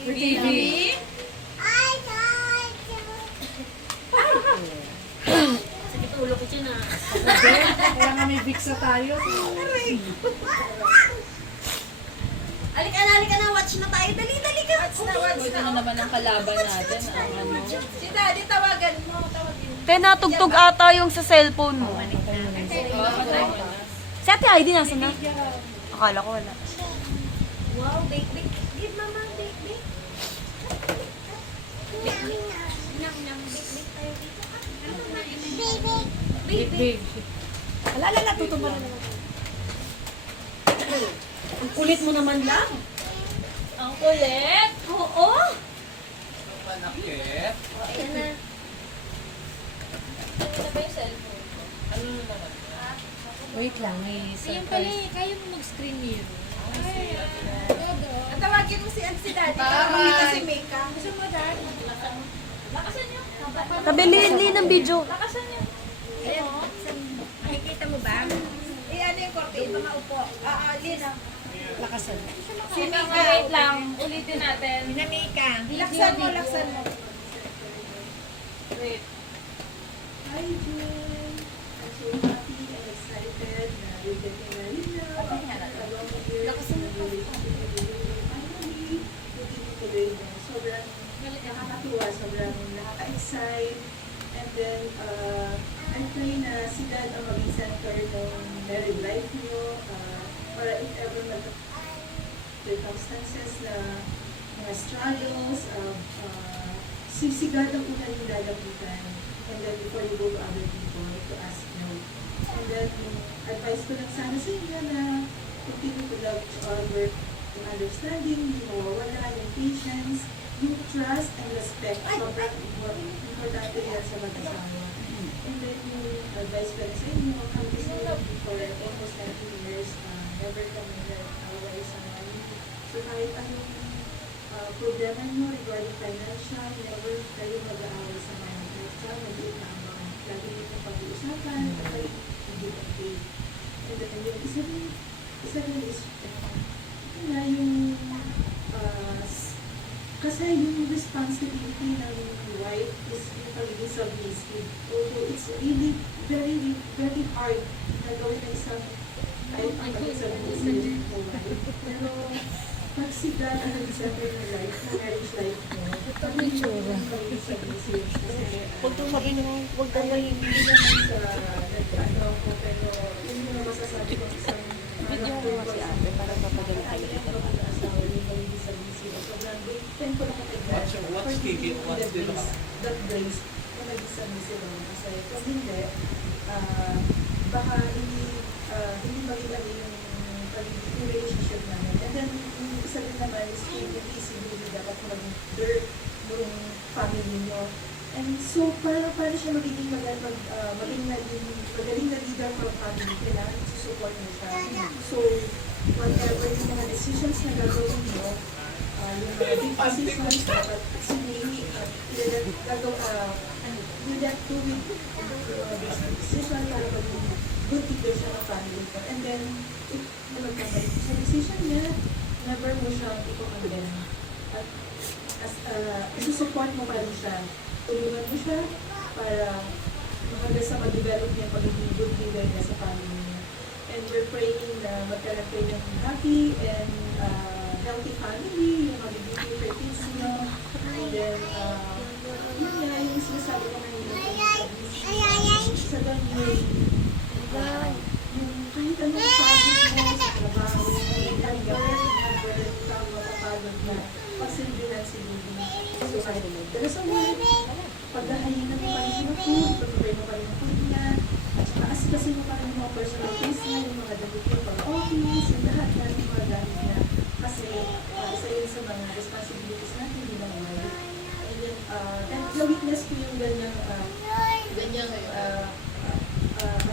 TV. Sakit ulo ko siya na. Kaya nga may Vicks na tayo. Halika na, watch na tayo. Dali ka. Watch na naman ang kalaban natin. Ang ano. Si Daddy, tawagan mo. Tawagin mo. Kaya natugtog ata yung sa cellphone mo. Patay mo na. Si Ate Heidi nasa na? Akala ko wala. Wow, bake. Give mama, bake. Nam, bake tayo dito. Ano na yun? Bake. Alala, tutumba na naman. Ang kulit mo naman lang. Ang kulit. Oo. Panakit. Ayan na. Ano na ba yung cellphone? Ano naman? Wait lang, may Yung pala eh, kaya mo mag-screen mirror. Ang tawagin mo si Daddy. Dito si Mika. Gusto mo, Dad? Lakasan niyo. Kabilin ng video. Lakasan niyo. Ayan. Nakikita mo ba? Ano yung korte? Mga upo. Lin. Lakasan. Si Mika, wait lang. Ulitin natin. Mika. Laksan mo. Wait. Hi, June. I'm so happy and excited na we're getting married now. Along with your relationship and your family. Tuloy-tuloy na. Sobrang nakakatuwa, sobrang nakaka-excite. And then, I pray na si Dad ang maging center ng married life niyo. Para if ever circumstances na mga struggles, si God ang unang nilalapitan. And then before you go to other people, to ask help. And then, advice ko lang sana sa inyo na continue to love each other, yung understanding, yung mawawala, yung patience, yung trust and respect. Sobrang importante yan sa mag-asawa. And then, yung advice ko lang sa inyo, kami kasi for almost 19 years, never kami nag-away sa money. So kahit anong problema nyo regarding financial, never kayo mag-aaway sa money. Maliit na ang mga lagi nito pag-uusapan, kapag hindi okay. And then, yung isa rin is, na yung, kasi yung responsibility ng wife is yung pagiging submissive. Although it's really very, very hard na gawin ng isang type ang pagiging submissive ng wife. Pero, pag si God ang nag-center ng life, ng marriage life mo, pagiging submissive. Huwag kang mabinig. Huwag kang mahinig. Hindi naman sa nag-ano ko, pero yun yung masasabi ko isang Video mo nga si ate para mapagaling tayo dito. Sobrang thankful ako kay God What's kicking? What's the that grace na nag-submissive ako. Kasi kung hindi, baka hindi magiging yung relationship namin. And then, yung isa din naman is yung easy dapat mag-dirt yung family nyo. And so, para siya magiging magaling na leader for family, kailangan support mo siya. So, whatever yung mga decisions na gagawin mo, yung mga big decisions, dapat sinili, you have to with decision para maging good leader siya ng family ko. And then, if magkamali sa decision niya, never mo siya ipapagdan. At isusupport mo pa rin siya. Tulungan mo siya para hanggang sa mag-develop niya pagiging good leader niya sa family niya. And we're praying na magkaroon kayo ng happy and healthy family, yung magiging future kids niyo. And then, yun nga, yung sinasabi ko ngayon, sa doon yung kahit anong pagod mo sa trabaho, never kang mapapagod na pagsilbihan si Lili. Pero sa work, paghahayinan mo pa rin siya ng food, pag-prepare mo pa rin ng food niya, at saka asikasin mo pa rin yung mga personal things niya, yung mga damit niya, pag-office, yung lahat ng mga gamit niya. Kasi isa yun sa mga responsibilities natin, hindi lang wife. And na-witness ko yung ganyang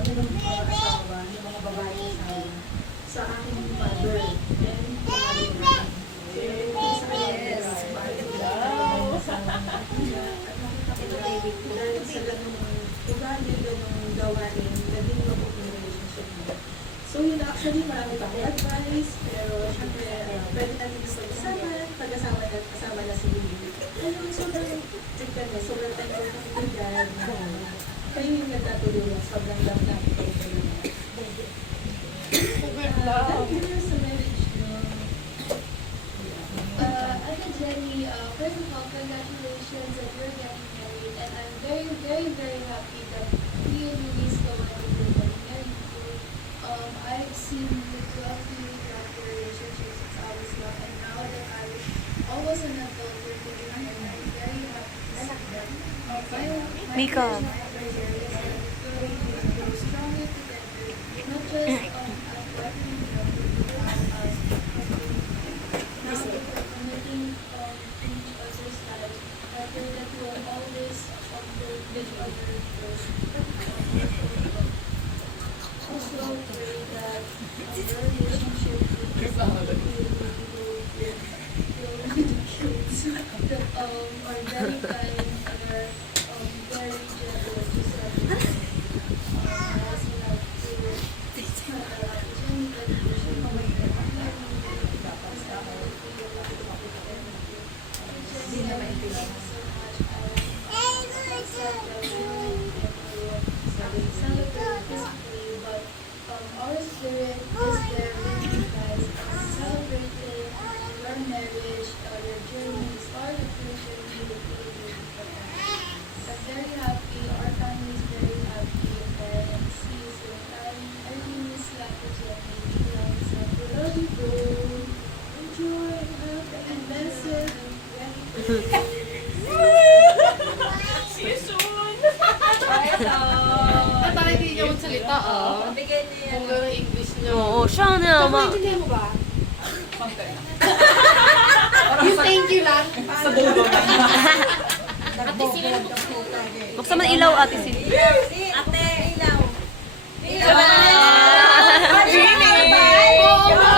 ng mga asawa, yung mga babae asawa, sa aking mother. And yung mga sa kanya, dahil sa ganung ugali, ganung gawain, naging mabuk yung relationship mo. So yun, actually, marami pa akong advice, pero syempre, pwede natin ito pag-kasama sa hindi. Alam mo, sobrang time ko kakitigan. Kayo yung nagtatulungan, sobrang love namin kayo kayo. Yun sa marriage, no? Ate Jenny, first of all, congratulations that you're getting married, and I'm very, very, very happy that you and Luis go on to get married. I've seen you two of you throughout your relationship since I was young, and now that I'm almost an adult, we're together, and I'm very happy to see them. My Mika. prediction for your marriage is that you're going to grow stronger together, not just as wife and husband, but as committing to each other's lives. I pray that you will always uphold each other first. Also pray that your relationship with kids are very kind and are very gentle, just like I also like to our spirit is there with you guys, celebrating your marriage, your journey, the start of your journey with you. I'm very happy, our family is very happy, and see you soon. I really miss Dr. Jenny. We love you, bro. Enjoy, and blessed. See you soon! At parang hindi niya magsalita, ah. Bigay niya yan. Kung gano'n English niyo. Oo, siya na. Naiintindihan mo ba? Yung thank you lang. Sa dulo na. Buksan mo na ilaw, Ate Cindy. Ate, ilaw.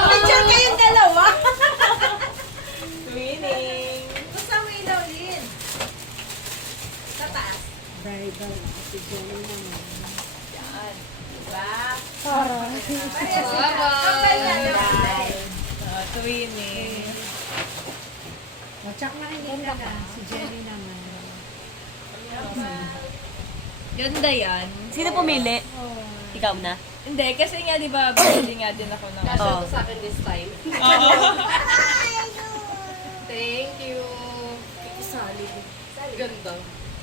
Picture kayong dalawa. Winning! Basta mo ilaw, Lin. Sa taas. Yan. Diba? Parehas sila. Bye-bye. Kapal na naman. Twinning. Si Jenny naman. Ganda yan. Sino pumili? Ikaw na. Hindi, kasi nga di ba, bumili nga din ako ng... Kasha Oo. to sa akin this time. Thank you. Ganda.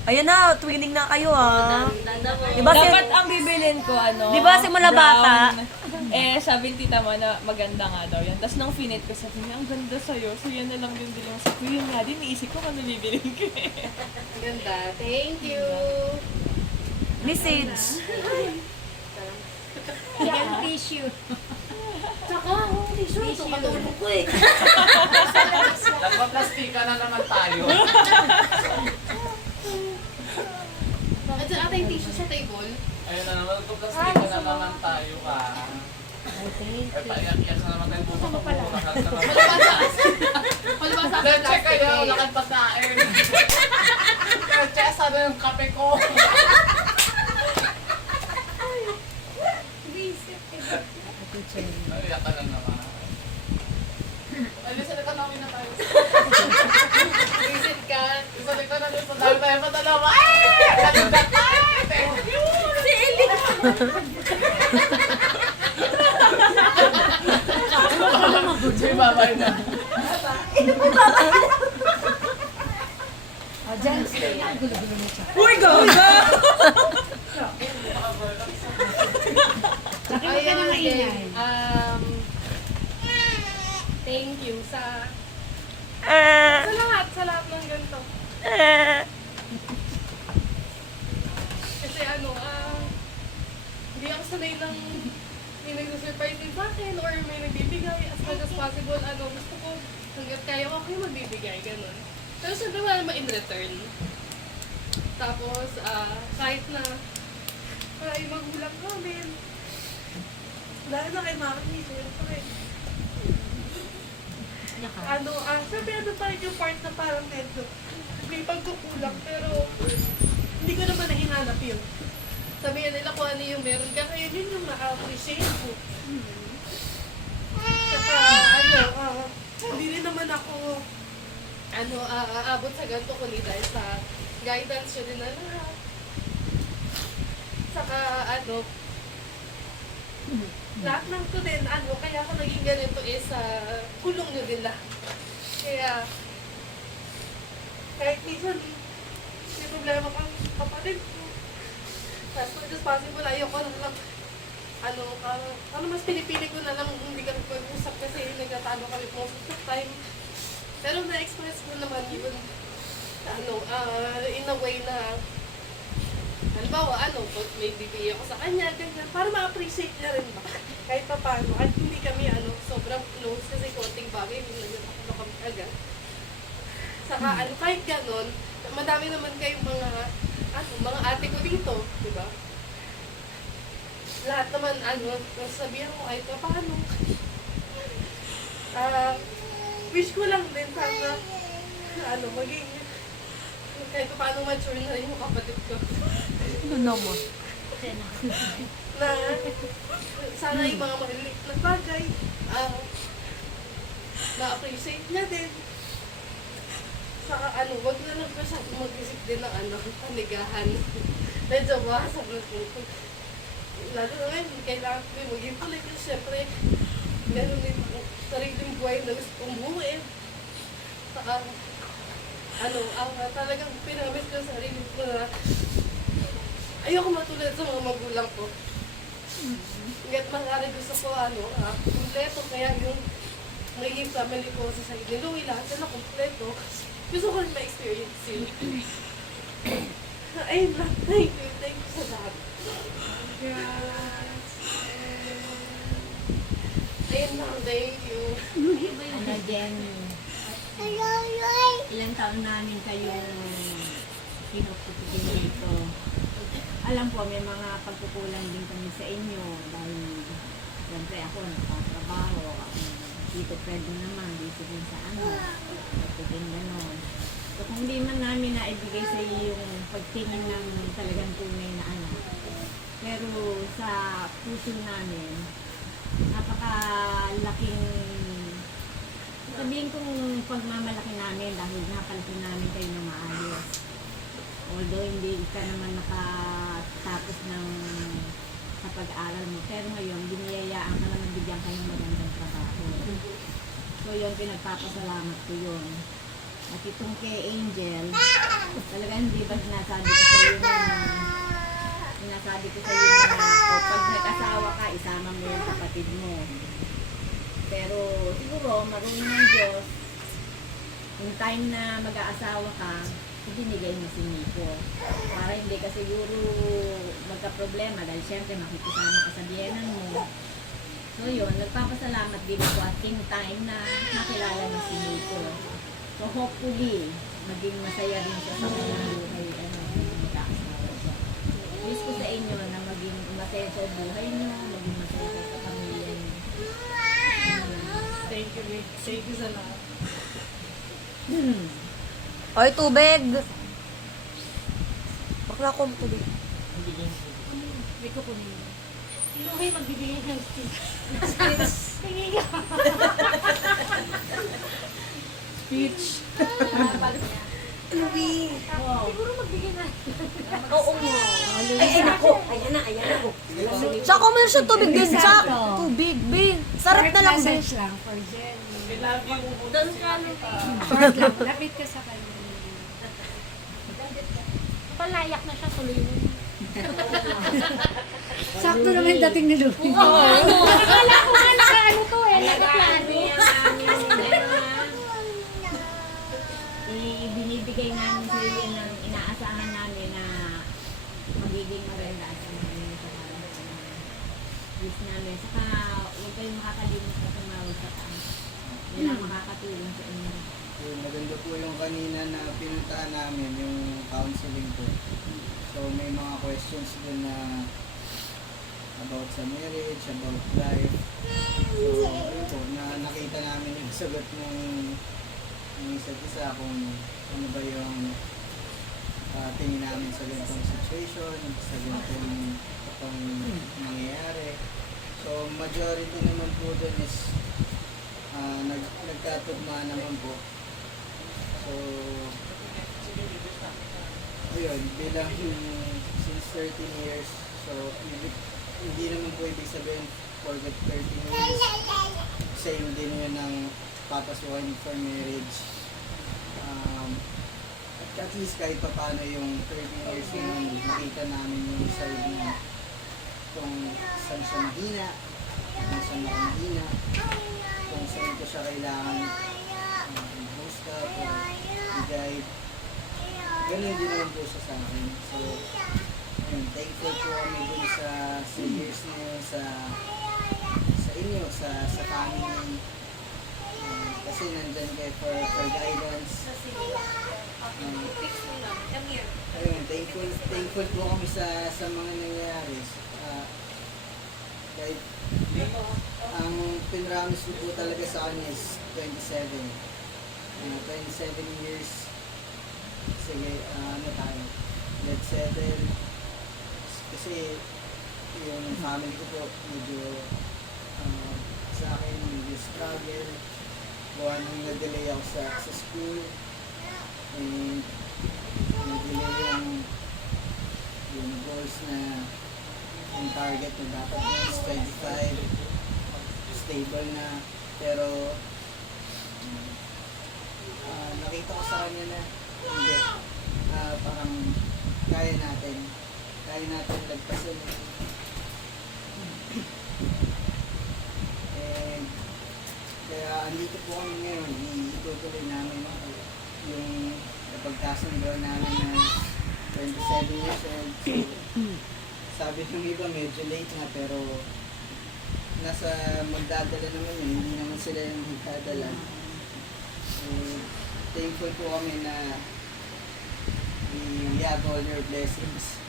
Ayun na, twinning na kayo Diba, Dapat ang bibilin ko, ano? Di ba, simula bata? brown. Eh, sabi ni tita mo na maganda nga daw yan. Tapos nung finit ko, sabi niya, ang ganda sa'yo. So, yan na lang yung bilhin ko. Sabi ko, yun nga din, naisip ko kung ano bibilin ko. Ganda. Thank you. message. Yan, tissue. Tissue. Ito katulog ko eh. Nagpa-plastika na naman tayo. Ito ata yung tissue sa table. Ayun na naman, nagpa-plastika na naman tayo ka. Eh, paiyak-iyak na naman tayo. Buto ka naman. Palibasa. Check kayo, lakad pa sa air. Check, sana yung kape ko. Ay, iyak ka lang naman. Ay, listen, nakanawin na tayo. Visit ka. Isalik ka na doon sa dahil tayo pa dalawa. Ay! Kalunda tayo! Thank you! Si Eli! May babay na. Uy, gaga! Ayun, thank you sa lahat ng ganito. Kasi hindi ako sanay lang may nag-surprise din sa akin or may nagbibigay as much as possible. Gusto ko hanggat kaya ko kayo magbibigay, ganun. Pero syempre wala naman in return. Tapos, kahit na yung magulang namin, dahil na kay Maki, syempre. Syempre tayo yung part na parang medyo may pagkukulang, pero hindi ko naman nahinanap yun. Sabihin nila kung ano yung meron ka, kaya yun yung na-appreciate ko. Saka, hindi rin naman ako aabot sa ganito kundi dahil sa guidance nyo din na lahat. Saka lahat ng to din, kaya ako naging ganito is kulong nyo din lahat. Kaya, kahit minsan, may problema kang kapatid ko. As much as possible, ayoko na lang, mas pinipili ko na lang hindi kami mag-usap kasi nagtatalo kami most of the time. Pero na-express ko naman yun, in a way na, halimbawa, may bibigay ako sa kanya, ganyan, para ma-appreciate niya rin ba? Kahit pa paano, at hindi kami, sobrang close kasi konting bagay, hindi nagtatalo kami agad. Saka, kahit ganon, madami naman kayong mga ate ko dito, di ba? Lahat naman, sabihan ko kahit pa paano. Wish ko lang din sana, maging, kahit pa paano mature na rin yung kapatid ko. Ano naman? Na sana yung mga maliliit na bagay, na-appreciate niya din. Saka wag na lang masyadong mag-isip din ng kanigahan. Medyo basa na po. Lalo na ngayon, kailangan ko yung maging tuloy kasi syempre, meron din sariling buhay na gusto kong buuin. Saka, talagang pinamit ko sa sarili ko na ayoko matulad sa mga magulang ko. Hanggat maaari gusto ko, kumpleto. Kaya yung magiging family ko sa side ni Louie, lahat sila kumpleto. Gusto ko rin ma-experience yun. Ayun lang, thank you sa lahat. Ayun lang, thank you. Jenny? Ilang taon namin kayong pinupupugin dito. Alam po, may mga pagkukulang din kami sa inyo dahil siyempre ako nagtatrabaho, ako dito pwede naman, dito din sa pagpugin gano'n. So kung di man namin naibigay sa iyo yung pagtingin ng talagang tunay na anak, pero sa puso namin, napakalaking sabihin kong pagmamalaki namin dahil napalaki namin kayo ng maayos. Although hindi ka naman nakatapos sa pag-aaral mo, pero ngayon biniyayaan ka naman bigyan kayo ng magandang trabaho. So yun, pinagpapasalamat ko yun. At itong kay Angel, talaga hindi ba sinasabi ko sa iyo na pag nag-asawa ka, isama mo yung kapatid mo. Pero siguro, marunong ng Diyos, yung time na mag-aasawa ka, ibinigay mo si Nico. Para hindi ka siguro magka-problema dahil syempre makikisama ka sa biyenan mo. So yun, nagpapasalamat din ako at in time na nakilala mo si Nico. So hopefully, maging masaya rin siya sa kanyang buhay, mag-aasawa siya. Wish ko sa inyo na maging masaya sa buhay niyo, maging masaya sa pamilya niyo. Thank you, Rick. Thank you sa lahat. Oy, tubig! Bakla ko tubig. Hindi ko kunin. Inuhay magbibigay ng speech. Speech. Siguro magbigay na. Oo nga. Ay, nako. Ayan na ako. Tsaka meron siya tubig din. Tsaka tubig, bin. Sarap na lang, bin. Message lang for Jenny. I love you. Doon ka Short lang. Lapit ka sa kanya. Palayak na siya tuloy mo. Sakto naman yung dating ni Louie. Akala ko nga naka to nakaplano. Binibigay namin sa iyo ng inaasahan namin na magiging maganda sa mga sa wish namin. Saka huwag kayong makakalimot na tumawag sa taas. Yan ang makakatulong sa inyo. Yung maganda po yung kanina na pinuntahan namin, yung counseling po. So may mga questions din na about sa marriage, about life. So ayun po, na nakita namin yung sagot ng isa't isa kung ano ba yung tingin namin sa ganitong situation, sa ganitong nangyayari. So majority naman po dun is nagkatugma naman po. So ayun, bilang since 13 years, so hindi naman po ibig sabihin for the 13 years, same din yun ng papasukan for marriage. At least kahit pa paano yung 13 years yun, nakita namin yung side na kung saan siya mahina, kung saan ako mahina, kung saan ko siya kailangan boost up o i-guide. Ganun din naman po siya sa akin. So, ayun, thankful po kami dun sa years na yun, sa inyo, sa family. Kasi nandyan kayo for guidance. Ayun, thankful po kami sa mga nangyayari. Kahit ang pinramis ko po talaga sa kanya is 27. 27 years. Sige, ano tayo? Let's settle. Kasi yung family ko po medyo sa akin medyo struggle. Buwan nung na-delay ako sa school. And na-delay yung goals na yung target na dapat is 25. Stable na. Pero nakita ko sa kanya na hindi. Parang kaya natin lagpasan. And kaya andito po kami ngayon, itutuloy namin yung napagkasundoan namin na 27 years old. So, sabi ng iba medyo late na pero nasa magdadala naman yun, hindi naman sila yung magdadala. Thankful po kami na we have all your blessings.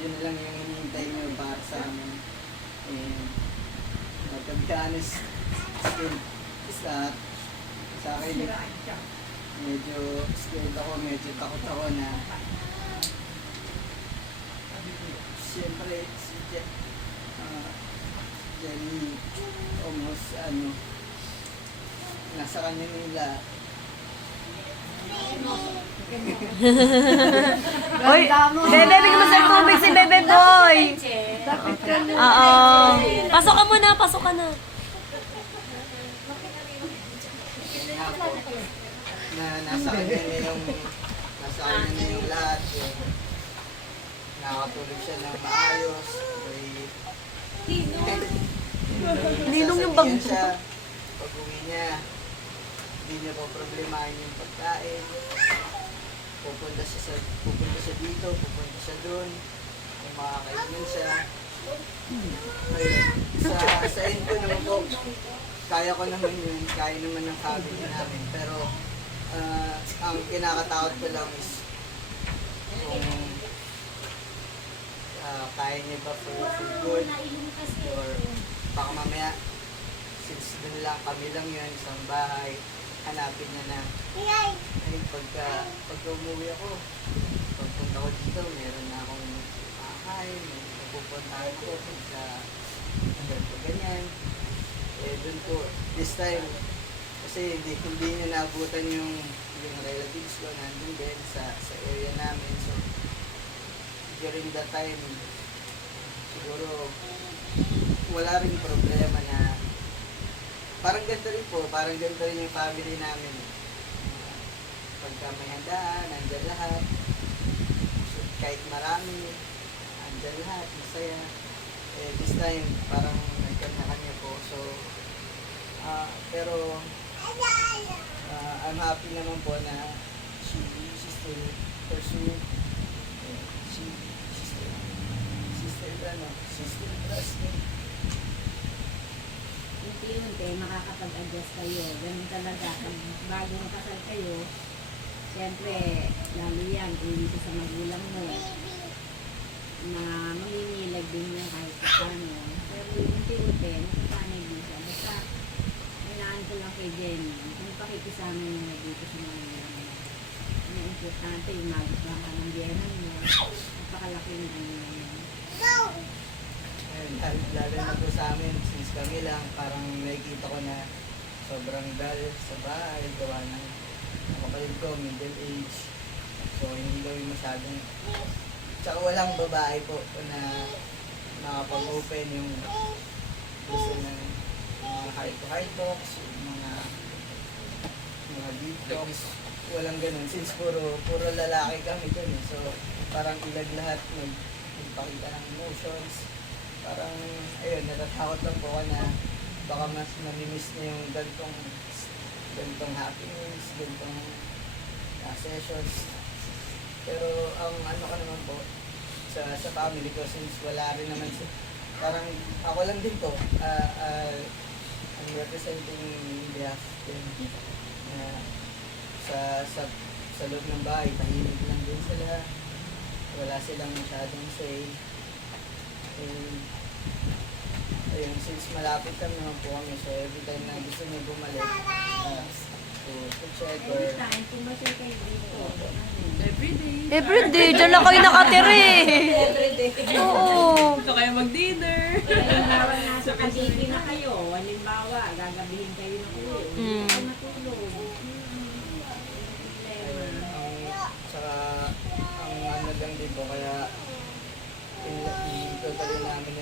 Yun lang yung hinihintay nyo para sa amin. And to be honest, still sa akin medyo scared ako, medyo takot ako na siyempre si Jenny almost nasa kanya nila. Oy, bebe, bigyan mo sa tubig si Bebe Boy. Oo. Pasok ka muna, pasok ka na. Na nasa kanya na yung lahat. Nakakatulog siya ng maayos. Ninong yung bag. Siya, pag uwi niya, hindi niya po problemahin yung pagkain. Pupunta siya dito, pupunta siya doon. Kung makakainin siya. Ayun. Sa end ko naman po, kaya ko naman yun, kaya naman ng family namin. Pero ang kinakatakot ko lang is kung kaya niya ba for good or baka mamaya since dun lang kami lang yun, isang bahay, hanapin niya na ay pagka umuwi ako, pagpunta ko dito, meron na akong bahay, may pupuntahan ko pagka ganyan. Dun po, this time, kasi hindi niya naabutan yung relatives ko nandun din sa area namin. So, during that time, siguro, wala rin problema na parang ganito rin yung family namin. Pagka may handaan, nandyan lahat. So, kahit marami, nandyan lahat, masaya. This time, parang nagkanya-kanya po. So, pero, I'm happy naman po na she still pursue. She still trusts me. Unti-unti, makakapag-adjust kayo. Ganun talaga. Pag bagong kasal kayo, siyempre, lalo yan, iisa sa magulang mo, na mamimilag din yan kahit paano. Pero unti-unti, nasasanay din siya. Basta, kailangan ko lang kay Jenny, kung pakikisama niya dito sa mga ang importante, yung magustuhan ka ng biyanan mo, napakalaki ng ano na yan. Lalo na po sa amin, since kami lang, parang nakikita ko na sobrang dull sa bahay, gawa ng kapatid ko, middle age. So, hindi kami masyadong... Tsaka walang babae po na nakapag-open yung gusto ng mga heart-to-heart talks, yung mga deep talks. Walang ganun. Since puro lalaki kami dun eh. So, parang ilag lahat magpakita ng emotions. Parang, ayun, natatakot lang po ako na baka mas namimiss niya yung ganitong happenings, ganitong sessions. Pero ang ano ka naman po, sa family ko, since wala rin naman parang ako lang din po, I'm representing behalf din sa loob ng bahay, tahimik lang din sila. Wala silang masyadong say. And, ayun, since malapit kami naman po kami, so every time na gusto niyo bumalik, to check or... Anytime, kung ba siya kayo dito. Everyday, dyan lang kayo nakatira eh. Oo. Ito kayo mag-dinner. Halimbawa nasa Cavite na kayo, halimbawa, gagabihin kayo na uwi. Mm. Kayo matulog. Saka, ang ano lang din po, kaya itutuloy namin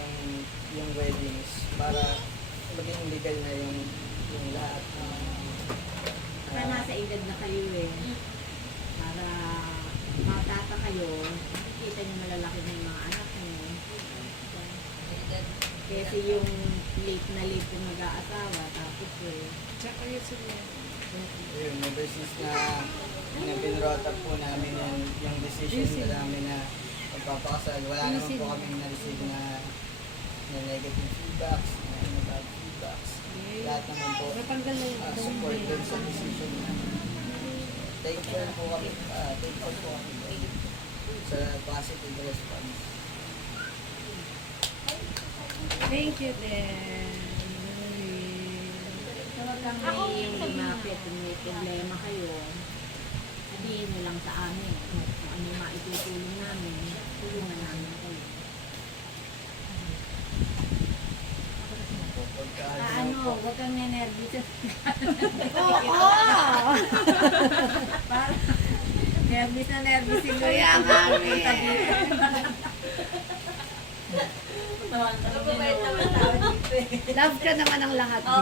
yung weddings para maging legal na yung lahat. Kaya nasa edad na kayo eh. Para matata kayo, makikita niyo malalaki na yung mga anak niyo. Kasi yung late na mag-aasawa, tapos Yun, ever since na binrot up po namin yung decision namin na magpapakasal, wala naman po kami na-receive na negative feedbacks, na bad feedbacks. Lahat naman po support dun sa decision na thankful po kami sa positive response. Thank you din. Huwag kang may lumapit, kung may problema kayo, sabihin nyo lang sa amin. Kung ano yung maitutulong namin, tulungan namin kayo. Huwag kang nenervous. Oo! Parang nervous si Lloyd. Kaya nga Love ka naman ang lahat dito.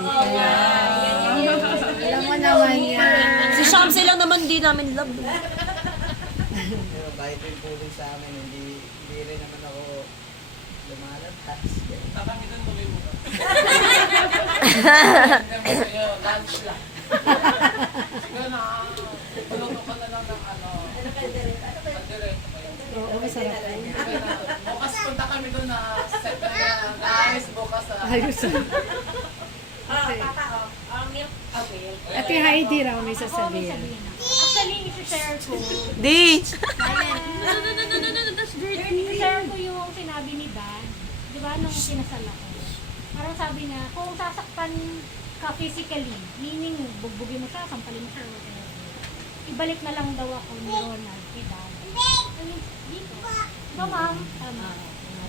Alam mo naman yan. Si Shamsi lang naman di namin love. Pero kahit yung pulong sa amin, hindi rin naman ako lumalabas. Kami doon tuloy mo. Hindi mo sa'yo, lunch lang. Siguro na, tulungan ka na lang ng ano. Kaldereta ba yun? Oo, masarap yan. Bukas punta kami doon na set na naayos bukas sa... Ayos. Ate Heidi raw may sasabihin. Actually, isi-share ko. Di. I-share ko yung sinabi ni Dan. Di ba, nung kinasal ako. Parang sabi niya, kung sasaktan ka physically, meaning bugbugin mo siya, sampalin mo siya, whatever. Ibalik na lang daw ako ni Ronald kay Dan. I mean, dito. Diba, ma'am? Tama.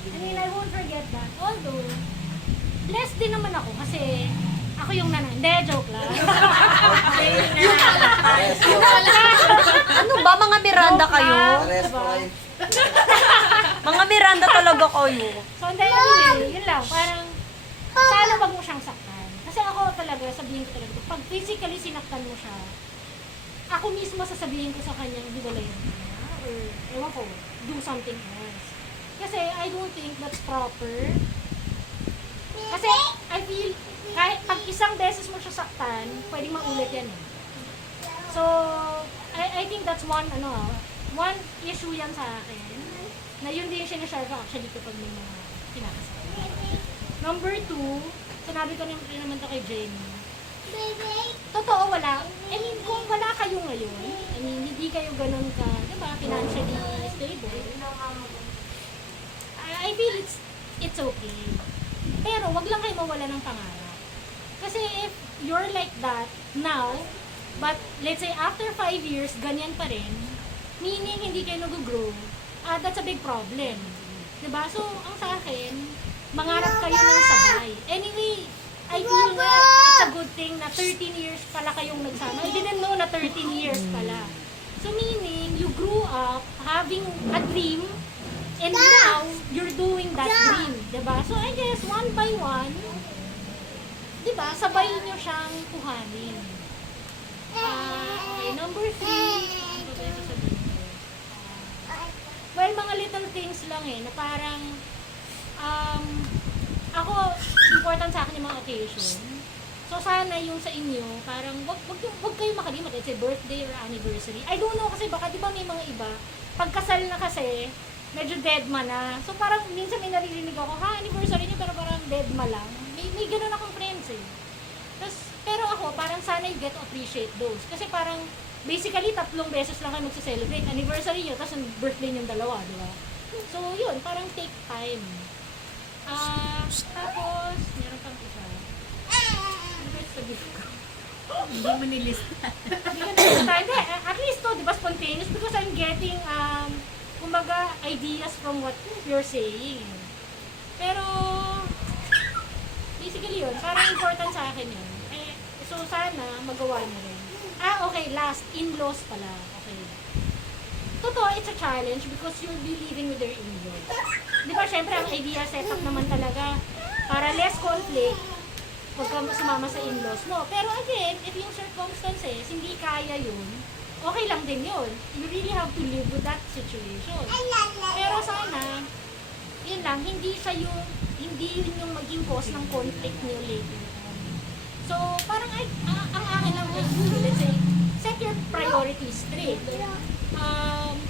I mean, I won't forget that. Although, blessed din naman ako kasi ako yung nanay. Hindi, joke lang. Ano ba, mga Miranda kayo? Pares po kayo. Mga Miranda talaga kayo. So, hindi, anyway, yun lang. Parang, sana wag mo siyang saktan. Kasi ako talaga, sabihin ko talaga, pag physically sinaktan mo siya, ako mismo sasabihin ko sa kanya, hiwalayan mo na, or, ewan ko, do something else. Kasi I don't think that's proper. Kasi I feel, kahit pag isang beses mo siya saktan, pwedeng maulit yan eh. So, I think that's one issue yan sa akin. Na yun din siya na-share ko actually kapag may mga kinakasal. Number 2, sinabi ko naman to kay Jamie. Totoo, wala. I mean, kung wala kayo ngayon, I mean, hindi kayo ganun ka, diba, financially stable, I feel it's okay. Pero, wag lang kayo mawala ng pangarap. Kasi if you're like that now, but let's say after 5 years, ganyan pa rin, meaning hindi kayo nag-grow, that's a big problem. Diba? So, ang sa akin, mangarap kayo ng sabay. Anyway, I feel nga it's a good thing na 13 years pala kayong nagsama. I didn't know na 13 years pala. So meaning, you grew up having a dream, and now, you're doing that dream. Diba? So I guess, one by one, diba, sabay nyo siyang kuhanin. Okay, number 3, ano ba yung sasabihin ko? Well, mga little things lang na parang, ako, important sa akin yung mga occasion. So, sana yung sa inyo, parang, wag kayo makalimot. Let's say, birthday or anniversary. I don't know kasi baka, di ba may mga iba, pagkasal na kasi, medyo deadma na. So, parang, minsan may naririnig ako, anniversary niyo, pero parang deadma lang. May ganun akong friends pero ako, parang sana you get to appreciate those. Kasi parang, basically, 3 beses lang kayo magsa-celebrate. Anniversary nyo, tapos birthday nyo dalawa, di ba? So, yun, parang take time. Tapos, meron pang isa. Ano ba yung sabihin ko? Hindi mo nilista. Hindi ko nilista. Hindi, at least to, di ba, spontaneous? Because I'm getting, kumbaga, ideas from what you're saying. Pero, basically yun, parang important sa akin yun. So, sana, magawa niyo rin. Okay, last, in-laws pala. Okay. Totoo, it's a challenge because you'll be living with your in-laws. Di ba, syempre, ang idea setup naman talaga para less conflict pag ka sumama sa in-laws mo. Pero again, if yung circumstances, hindi kaya yun, okay lang din yun. You really have to live with that situation. Pero sana, yun lang, hindi yun yung maging cause ng conflict niyo later. So, parang ang akin lang, let's say, set your priorities straight.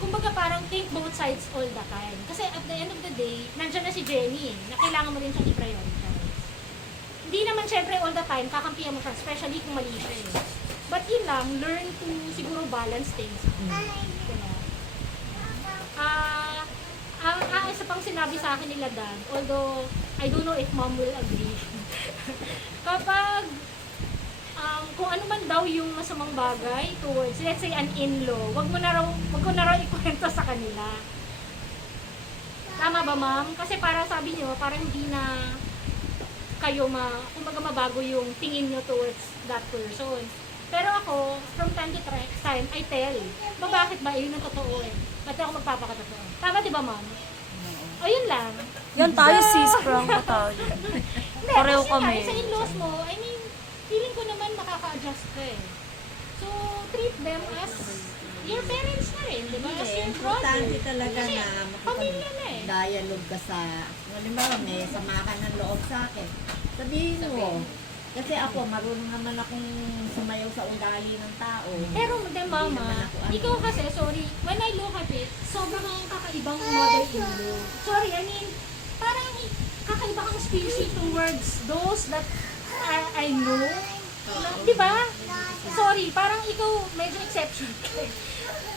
Kumbaga parang think both sides all the time. Kasi at the end of the day, nandiyan na si Jenny, na kailangan mo rin siyang i-prioritize. Hindi naman syempre all the time, kakampihan mo siya, especially kung mali siya eh. But yun lang, learn to siguro balance things. Diba? Isa pang sinabi sa akin nila dad, although I don't know if mom will agree. Kapag kung ano man daw yung masamang bagay towards, let's say, an in-law, wag mo na raw ikwento sa kanila. Tama ba, ma'am? Kasi para sabi nyo, parang hindi na kayo kumbaga mabago yung tingin nyo towards that person. Pero ako, from time to time, I tell, bakit ba? Yun ang totoo eh. Ba't ako magpapakatotoo? Tama, di ba, ma'am? Ayun lang. Yan tayo, sis, prank ko tayo. Pareho kami. Sa in-laws mo, I mean, feeling ko naman makaka-adjust ka eh. So, treat them as your parents na rin, di ba? As your brother. Importante talaga Kasi, na pamilya na eh. dialogue ka sa, halimbawa may sama ka ng loob sa akin. Sabihin mo. Kasi ako, marunong naman akong sumayaw sa ugali ng tao. Pero, mama, ikaw kasi, sorry, when I look at it, sobrang kakaibang mother-in-law. Sorry, I mean, parang kakaiba kang species towards those that I know. Di ba? Sorry, parang ikaw medyo exception ka.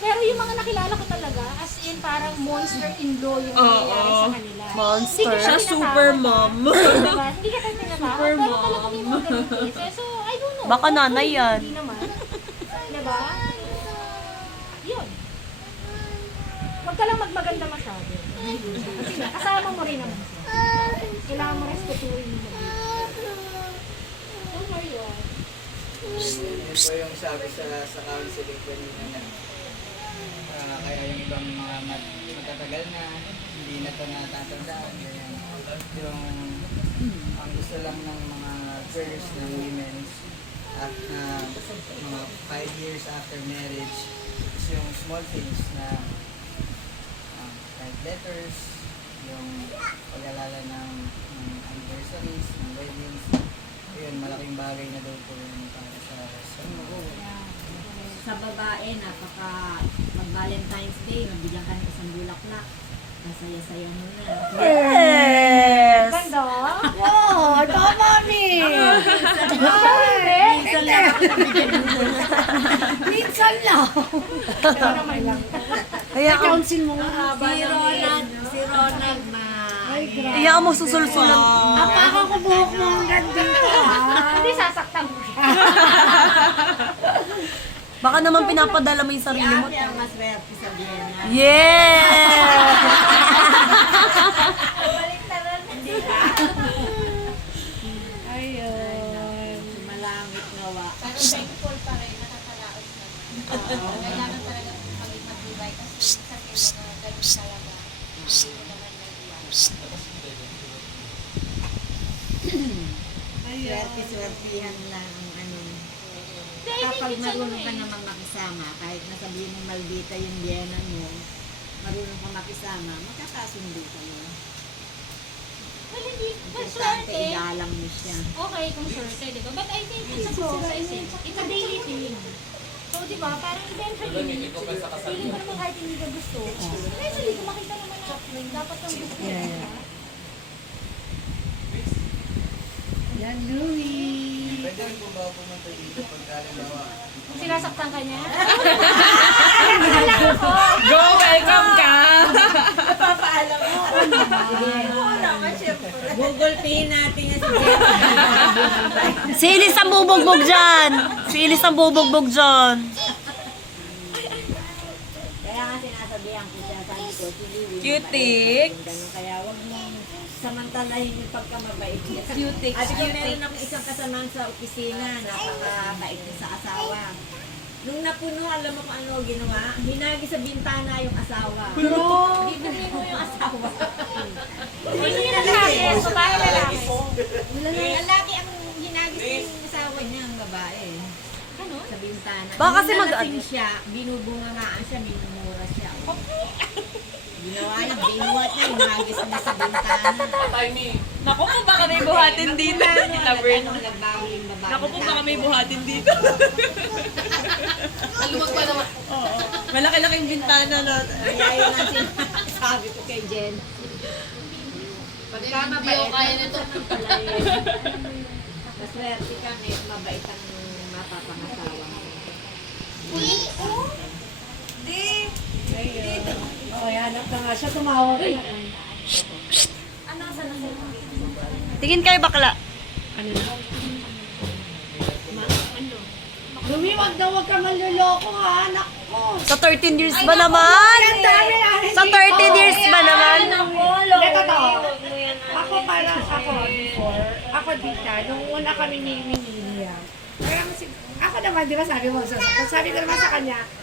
Pero yung mga nakilala ko talaga, as in parang monster-in-law yung nangyayari sa kanila. Monster. Siya super mom. Diba? Hindi ka tayo tinatawag. Pero talaga may mga ganun cases. So, I don't know. Baka nanay yan. Hindi naman. Diba? Yun. Huwag ka lang magmaganda masyado. Kasi nga, kasama mo rin naman siya. Kailangan mo respetuhin mo. Don't worry, Yun po yung sabi sa counseling kanina na kaya yung ibang mga matatagal na, hindi na ito natatandaan. Yung ang gusto lang ng mga girls, ng women, at mga 5 years after marriage is yung small things na kahit letters, yung pag-alala ng anniversaries, ng weddings. Yun, malaking bagay na daw po yun para sa Sa babae, mag-Valentine's Day, mabigyan ka ng isang bulaklak. Masaya-saya mo na. Yes! Ganda. Wow, tama ni! Minsan lang ako nabigyan ng bulaklak. Minsan lang. Kaya ang Si Ronald na... iya mo susul-sulan. Apaka ko buhok mo hanggang dito, ha? Hindi sasaktan mo siya. Baka naman pinapadala mo yung sarili mo. Ate ang maswerte sa Vienna. Yes! Hindi ba? Ayun. Malangit nawa. Parang thankful pa rin, nakakalaos naman. Kailangan talaga kasi sabi mo na ganun talaga. Hindi mo naman nag-iwan. Swerte-swertihan lang ang ano. Dahil Kapag it's marunong ka ano eh. namang makisama, kahit nasabihin mong maldita yung biyenan mo, marunong ka makisama, magkakasundo kayo. Well, hindi, but Importante, swerte. igalang mo siya. Okay, kung swerte, di ba? But I think it's a process eh. It's a daily thing. So, di ba, parang eventually, feeling ko naman kahit hindi ka gusto, eventually, kung makita naman na dapat kang gusto. Yan, Louie! Pwede rin po ba ako pumunta dito pagkalimawa? Kung sinasaktan ka niya, Go, welcome ka! Google Pay natin yan si Jenna. Si Ilis ang bubugbog dyan. Si Ilis ang bubugbog dyan. Kaya nga sinasabihan ko siya, sabi ko, si Louie, Cutics. mabait. Ganun, kaya wag mong samantalahin yung pagkamabait niya. Cutics, At meron akong isang kasamahan sa opisina, napakabait niya sa asawa. Nung napuno, alam mo kung ano ginawa? Hinagi sa bintana yung asawa. Bibili mo yung asawa. hindi niya lalaki, babae lalaki. Lalaki ang hinagis yung asawa niya, ang babae. Ano? Sa bintana. Baka kasi Nung mag- nalasing siya, binubungangaan siya, minumura siya. Ginawa niya, binuhat niya, hinagis niya sa bintana. Naku po, baka may buhatin dito. Tita Bern. Nagbawi yung babae. Naku po, baka may buhatin dito. Maluwag pa naman. Oo. Malaki-laking bintana na. Kaya yun ang sinasabi ko kay Jen. Pagka Hindi ako kaya nito. Maswerte kami, mabait ang mapapangasawa mo. Tingin kayo bakla. Lumiwag daw, wag ka manluloko ha, anak ko. Sa 13 years ba naman? Sa 13 years ba naman? Hindi, totoo. Ako parang ako before, ako dita, nung una kami ni Minilia. Parang ako naman, di ba sabi mo, sabi ko naman sa kanya,